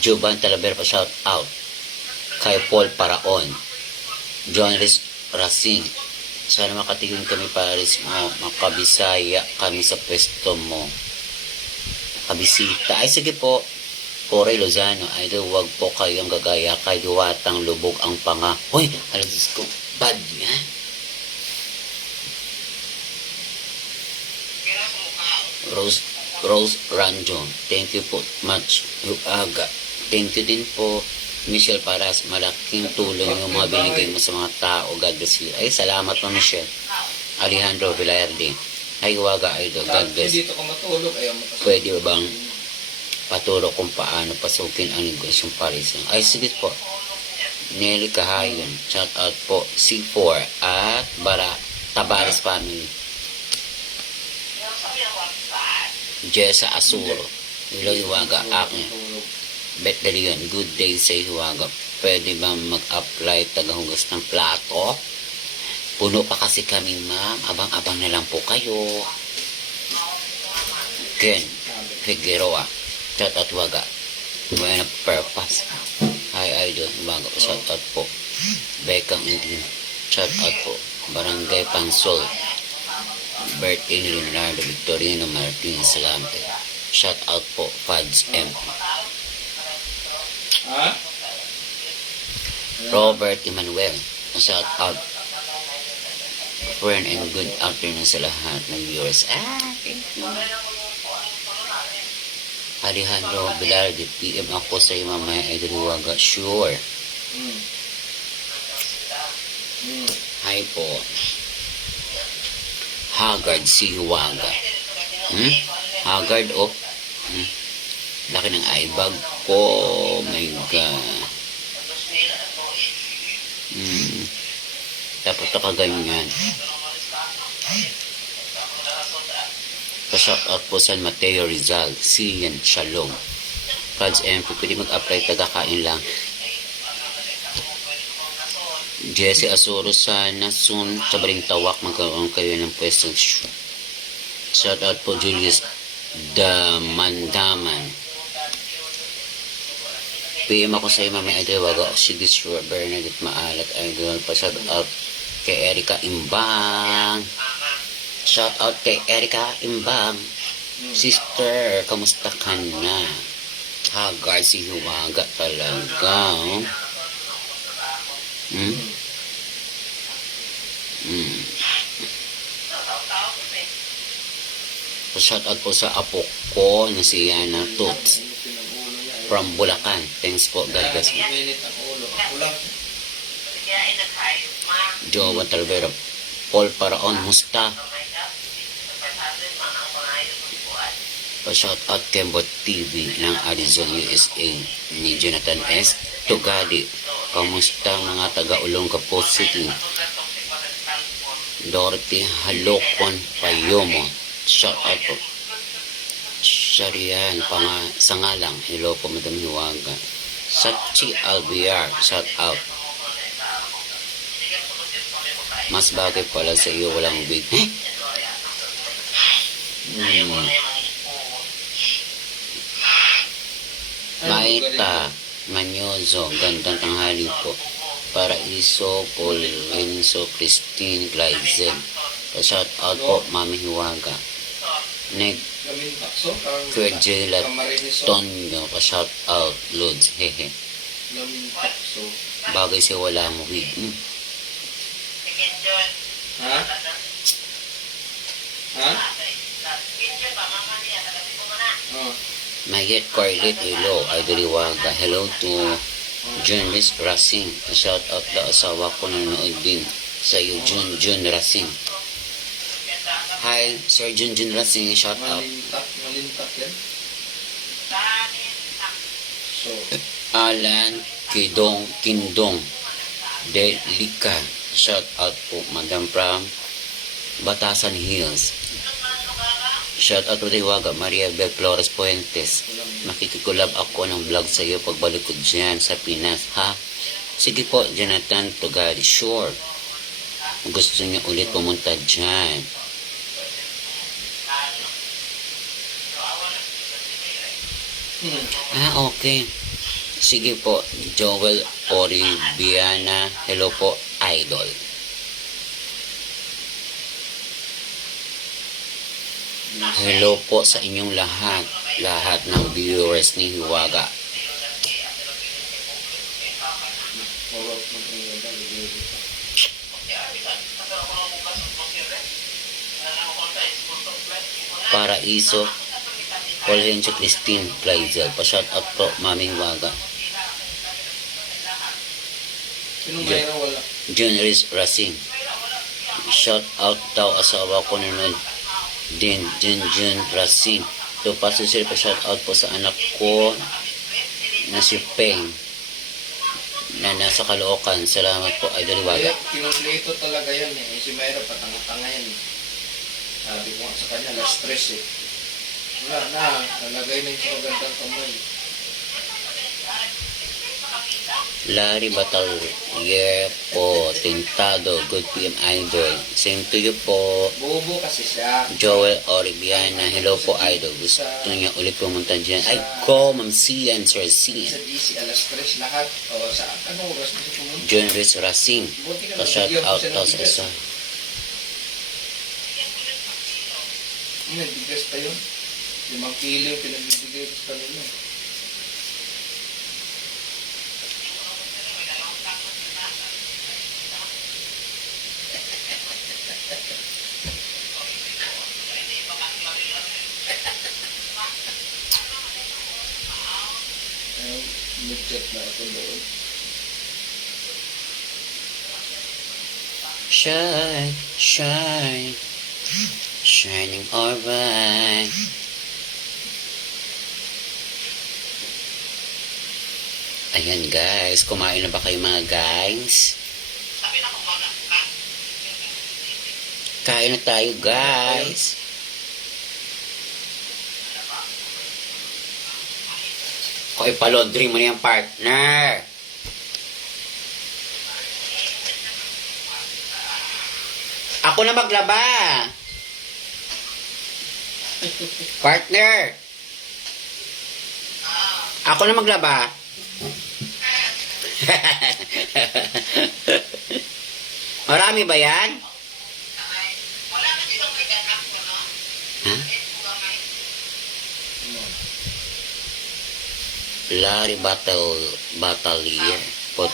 Juban Talaber pa shout out. Kay Paul Paraon. John Riz Racing. Sana makatigil kami pares mo. Makabisaya kami sa pwesto mo. Kabisita. Ay sige po. Koray Lozano. Idol, wag po kayong gagaya kay Duwatang Lubog ang panga. Hoy, alas ko. Bad yan. Rose Rose Ranjo. Thank you po much. Aga. Thank you din po. Michelle Paras, malaking tulong yung mga binigay mo sa mga tao. God bless you. Ay, salamat po, Michelle. Alejandro Villarde. Ay, waga, idol. God bless. dito ka matulog, ayaw mo Pwede ba bang paturo kung paano pasukin ang negosyong Paris? Ay, sige po. Nelly Kahayon. Shout out po. C4 at Bara Tabares Family. Jessa Asuro. Iloy Waga. Akin. Bet yun. Good day sa Hiwaga. Pwede ba mag-apply tagahugas ng plato? Puno pa kasi kami, ma'am. Abang-abang na lang po kayo. Ken Figueroa. Shout out Waga. Buena purpose. Hi, Idol. Waga. Shout out po. Bekang Indin. Shout out po. Barangay Pansol. Birthday ni Leonardo Victorino Martinez Salamte. Shout out po. Fads M. Ha? Robert Emmanuel. Shout out. Friend and good afternoon sa lahat ng viewers. Ah, thank you. Alejandro Velarde, PM ako sa iyo mamaya ay dalawaga. Sure. Hmm. Hmm. Hi po. Haggard si Huwaga. Hmm? Haggard, oh. Hmm? Laki ng eyebag ko. My God. Hmm. Dapat ito kaganyan. Pa-shout out po San Mateo Rizal. Sian Shalom. Cards M, pwede mag-apply tagakain lang. Jesse Asuro sana soon sa Balintawak magkaroon kayo ng pwesto. Shout out po Julius Damandaman. PM ako sa iyo mamaya idol wag ako si Sure Bernadette Maalat idol pa shout out kay Erika Imbang. Shout out kay Erika Imbang. Sister, kamusta ka na? Haggard si Huwaga talaga. oh. Hmm. Shout out po sa apo ko na si Yana Toots from Bulacan. Thanks po, God bless. Jowa Talvera. Paul Paraon, musta? Pa-shout out Kembot TV ng Arizona, USA ni Jonathan S. Tugadi. Kamusta mga taga-ulong Kapo City? Dorothy Halokon Payomo. Shout out po. Sharian, panga, sangalang. Hello po, Madam Hiwaga. Sachi Albiar, shout out. Mas bagay pala sa iyo walang wig. Eh? Hmm. Maita, Manyozo, gandang tanghali po. Paraiso, Paulinso, Christine, Glyzen. Pa-shout out po, Mami Hiwaga. Camarines, oh. Tonyo, pa-shout out, Lods. Hehe. Bagay siya wala mo wig. Hmm. Ha? Ha? Oh. Mayet Corlet Ilo, Idoliwaga. Hello to journalist Racing. Shout out na asawa ko nanonood din sa iyo, Jun Jun Racing. Hi, Sir Jun Jun Racing. Shout out. Malintak. Malintak yan. So, Alan Kidong Kindong De Lika. Shout out po, Madam from Batasan Hills. Shout out to Diwaga, Maria Bel Flores Puentes. Makikikulab ako ng vlog sa iyo pagbalik ko dyan sa Pinas, ha? Sige po, Jonathan Tugari. Sure. Gusto niyo ulit pumunta dyan. Ah, okay. Sige po, Joel Oribiana. Hello po, idol. Hello po sa inyong lahat. Lahat ng viewers ni Hiwaga. Follow up Fulgencio Christine Plaisel. Pa-shout out po, Maming Waga. Junris Racing. Shout out daw asawa ko nanonood din Jun Jun Racing. To pasisir pa shout out po sa anak ko na si Peng na nasa Caloocan. Salamat po, Idol Waga. kinumpleto talaga yan eh. Si Mayra patanga-tanga yan eh. Sabi ko sa kanya, last stress eh. Wala na, nalagay na yung sa magandang kamay. Larry Batalier po, Tintado, Good PM Idol. Same to you po. Bobo kasi siya. Joel Oribiana, hello po idol. Gusto niya ulit pumunta dyan. Ay, go, Ma'am Sian, Sir Sa Sian. GC, alas stress lahat. O sa anong oras mo siya pumunta? Junris Racing. Buti ka Pa-shout ko out daw sa isa. Ano, bigas pa yun? Limang kilo yung pinagbibigay ko sa kanila. Nag-chat na ako doon. Shine, shine, shining alright. Ayan guys, kumain na ba kayo mga guys? Kain na tayo guys. O ipalondry mo na partner. Ako na maglaba. Partner. Ako na maglaba. Marami ba yan? Ha? Larry Battle Battalier. Pot